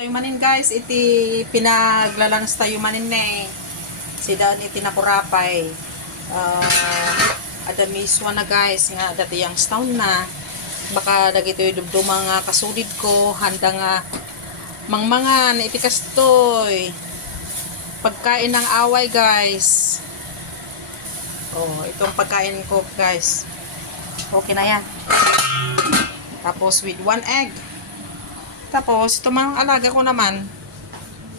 Tayo manin guys, iti pinaglalans tayo manin si daan iti nakurapay. Adamiswa na guys, nga dati yung stone na. Baka dagito yung dubdumang kasulid ko, handa nga mangmangan, iti kastoy. Pagkain ng away guys. Oh, itong pagkain ko guys. Okay na yan. Tapos with 1 egg. Tapos, ito mga alaga ko naman,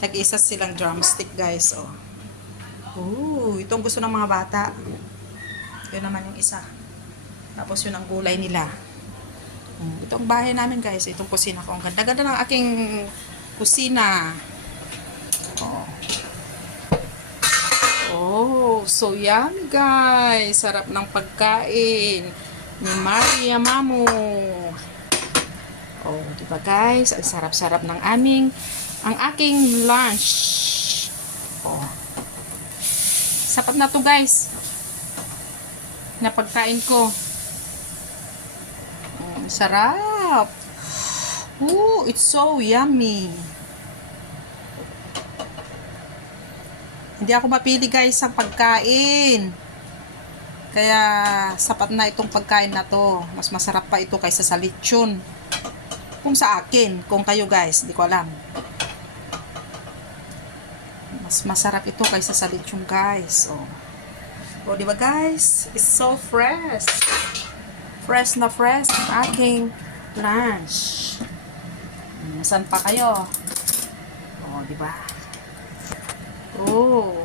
nag-isa silang drumstick, guys. Oh. Ooh, itong gusto ng mga bata. Yun naman yung isa. Tapos, yun ang gulay nila. Itong bahay namin, guys. Itong kusina ko. Ang ganda-ganda ng aking kusina. Oh. Oh, so yummy, guys. Sarap ng pagkain ni Maria Mamo. Oh, diba guys? Ang sarap-sarap ng ang aking lunch. Oh. Sapat na to guys. Na pagkain ko. Sarap. Ooh, it's so yummy. Hindi ako mapili guys sa pagkain. Kaya sapat na itong pagkain na to. Mas masarap pa ito kaysa sa lechon. Kung sa akin, kung kayo guys, di ko alam. Mas masarap ito kaysa sa lechon guys. Oh. Oh, di ba guys? It's so fresh. Fresh na fresh ang aking lunch. Saan pa kayo? Oh, di ba? Oh.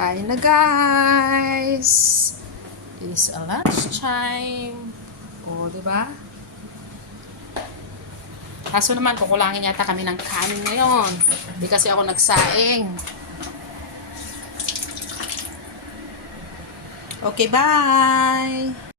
Kain na guys. It's a lunch time. Oh, di ba? Kaso naman, kukulangin yata kami ng kanin ngayon. Hindi kasi ako nagsaing. Okay, bye!